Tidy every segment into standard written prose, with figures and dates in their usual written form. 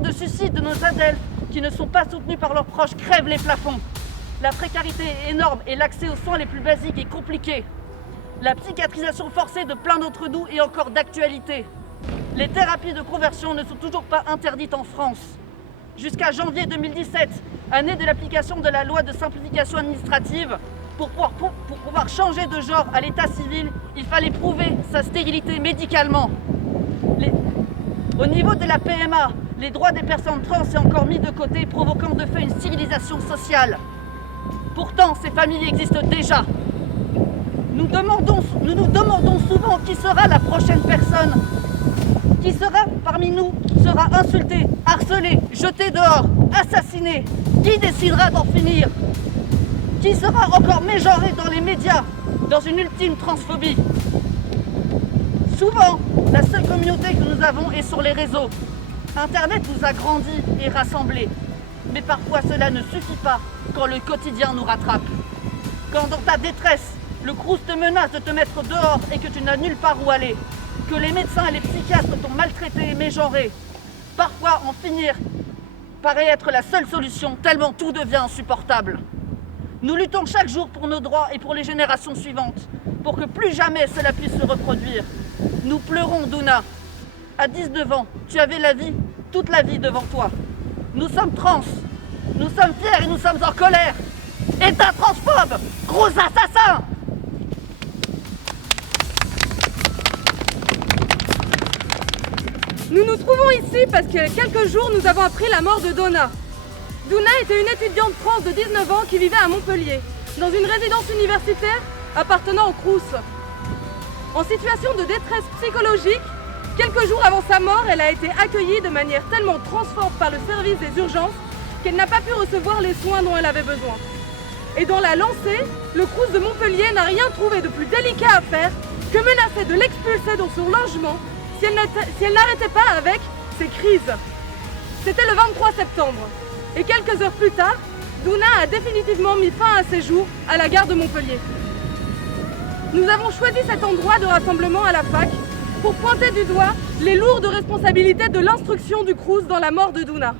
taux de suicide de nos adelphes qui ne sont pas soutenus par leurs proches crèvent les plafonds. La précarité est énorme et l'accès aux soins les plus basiques est compliqué. La psychiatrisation forcée de plein d'entre nous est encore d'actualité. Les thérapies de conversion ne sont toujours pas interdites en France. Jusqu'à janvier 2017, année de l'application de la loi de simplification administrative, pour pouvoir changer de genre à l'état civil, il fallait prouver sa stérilité médicalement. Au niveau de la PMA, les droits des personnes trans sont encore mis de côté, provoquant de fait une stérilisation sociale. Pourtant, ces familles existent déjà. Nous nous demandons souvent qui sera la prochaine personne. Qui sera parmi nous, sera insulté, harcelé, jeté dehors, assassiné. Qui décidera d'en finir? Qui sera encore mégenré dans les médias, dans une ultime transphobie? Souvent, la seule communauté que nous avons est sur les réseaux. Internet nous a grandis et rassemblés. Mais parfois cela ne suffit pas quand le quotidien nous rattrape. Quand dans ta détresse, le Crous te menace de te mettre dehors et que tu n'as nulle part où aller. Que les médecins et les psychiatres t'ont maltraité et mégenré. Parfois, en finir paraît être la seule solution, tellement tout devient insupportable. Nous luttons chaque jour pour nos droits et pour les générations suivantes, pour que plus jamais cela puisse se reproduire. Nous pleurons, Douna. À 19 ans, tu avais la vie, toute la vie devant toi. Nous sommes trans, nous sommes fiers et nous sommes en colère. État transphobe, gros assassin! Nous nous trouvons ici parce qu'il y a quelques jours, nous avons appris la mort de Donna. Douna était une étudiante trans de 19 ans qui vivait à Montpellier, dans une résidence universitaire appartenant au Crous. En situation de détresse psychologique, quelques jours avant sa mort, elle a été accueillie de manière tellement transphobe par le service des urgences qu'elle n'a pas pu recevoir les soins dont elle avait besoin. Et dans la lancée, le Crous de Montpellier n'a rien trouvé de plus délicat à faire que menacer de l'expulser dans son logement si elle n'arrêtait pas avec ses crises. C'était le 23 septembre. Et quelques heures plus tard, Douna a définitivement mis fin à ses jours à la gare de Montpellier. Nous avons choisi cet endroit de rassemblement à la fac pour pointer du doigt les lourdes responsabilités de l'instruction du Crous dans la mort de Douna.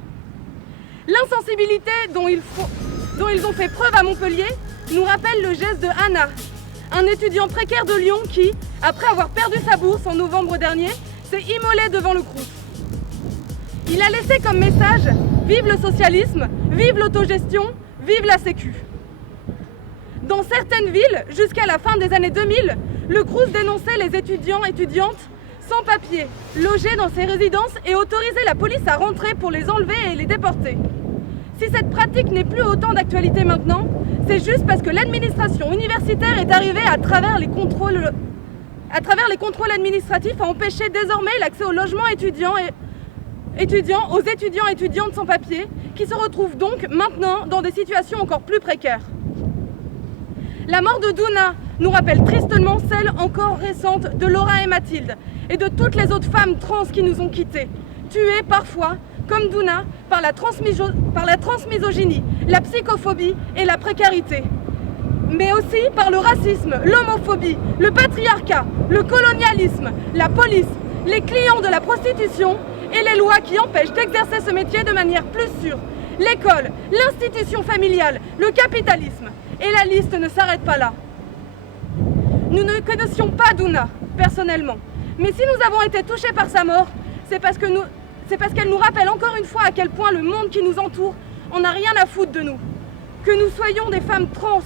L'insensibilité dont ils ont fait preuve à Montpellier nous rappelle le geste de Anna, un étudiant précaire de Lyon qui, après avoir perdu sa bourse en novembre dernier, s'est immolé devant le Crous. Il a laissé comme message « Vive le socialisme, vive l'autogestion, vive la sécu ». Dans certaines villes, jusqu'à la fin des années 2000, le Crous dénonçait les étudiantes sans papier, logés dans ces résidences et autorisait la police à rentrer pour les enlever et les déporter. Si cette pratique n'est plus autant d'actualité maintenant, c'est juste parce que l'administration universitaire est arrivée à travers les contrôles administratifs à empêcher désormais l'accès au logement aux étudiants et étudiantes sans papier qui se retrouvent donc maintenant dans des situations encore plus précaires. La mort de Douna nous rappelle tristement celle encore récente de Laura et Mathilde et de toutes les autres femmes trans qui nous ont quittés, tuées parfois, comme Douna, par la transmisogynie, la psychophobie et la précarité. Mais aussi par le racisme, l'homophobie, le patriarcat, le colonialisme, la police, les clients de la prostitution et les lois qui empêchent d'exercer ce métier de manière plus sûre. L'école, l'institution familiale, le capitalisme. Et la liste ne s'arrête pas là. Nous ne connaissions pas Douna, personnellement. Mais si nous avons été touchés par sa mort, c'est parce qu'elle nous rappelle encore une fois à quel point le monde qui nous entoure en a rien à foutre de nous. Que nous soyons des femmes trans,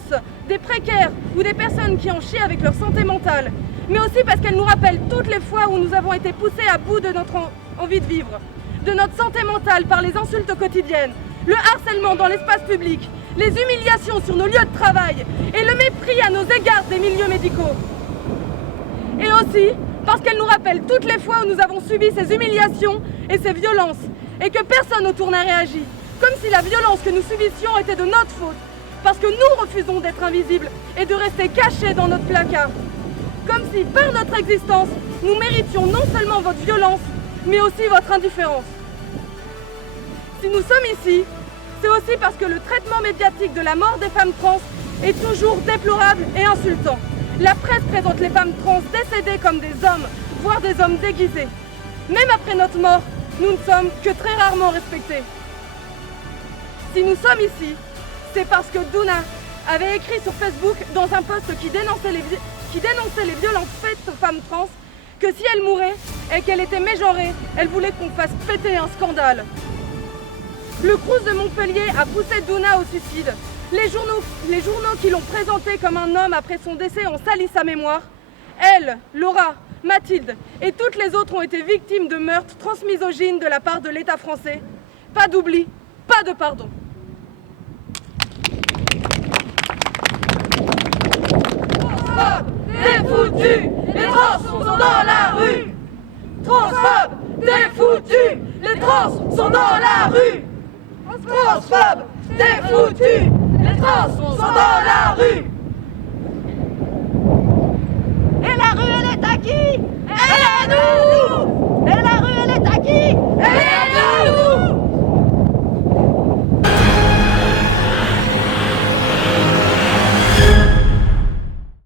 des précaires ou des personnes qui en chient avec leur santé mentale. Mais aussi parce qu'elle nous rappelle toutes les fois où nous avons été poussés à bout de notre envie de vivre, de notre santé mentale par les insultes quotidiennes, le harcèlement dans l'espace public, les humiliations sur nos lieux de travail et le mépris à nos égards des milieux médicaux. Et aussi parce qu'elle nous rappelle toutes les fois où nous avons subi ces humiliations et ces violences et que personne autour n'a réagi, comme si la violence que nous subissions était de notre faute, parce que nous refusons d'être invisibles et de rester cachés dans notre placard. Comme si, par notre existence, nous méritions non seulement votre violence, mais aussi votre indifférence. Si nous sommes ici, c'est aussi parce que le traitement médiatique de la mort des femmes trans est toujours déplorable et insultant. La presse présente les femmes trans décédées comme des hommes, voire des hommes déguisés. Même après notre mort, nous ne sommes que très rarement respectés. Si nous sommes ici, c'est parce que Douna avait écrit sur Facebook dans un post qui dénonçait les violences faites aux femmes trans que si elle mourait et qu'elle était mégenrée, elle voulait qu'on fasse péter un scandale. Le Crous de Montpellier a poussé Douna au suicide. Les journaux qui l'ont présenté comme un homme après son décès ont sali sa mémoire. Elle, Laura, Mathilde et toutes les autres ont été victimes de meurtres transmisogynes de la part de l'État français. Pas d'oubli, pas de pardon. Transphobe, t'es foutu, les trans sont dans la rue. Transphobe, t'es foutu, les trans sont dans la rue. Transphobe, t'es foutu, les trans sont dans la rue. Et la rue, elle est à qui? Elle est à nous. Et la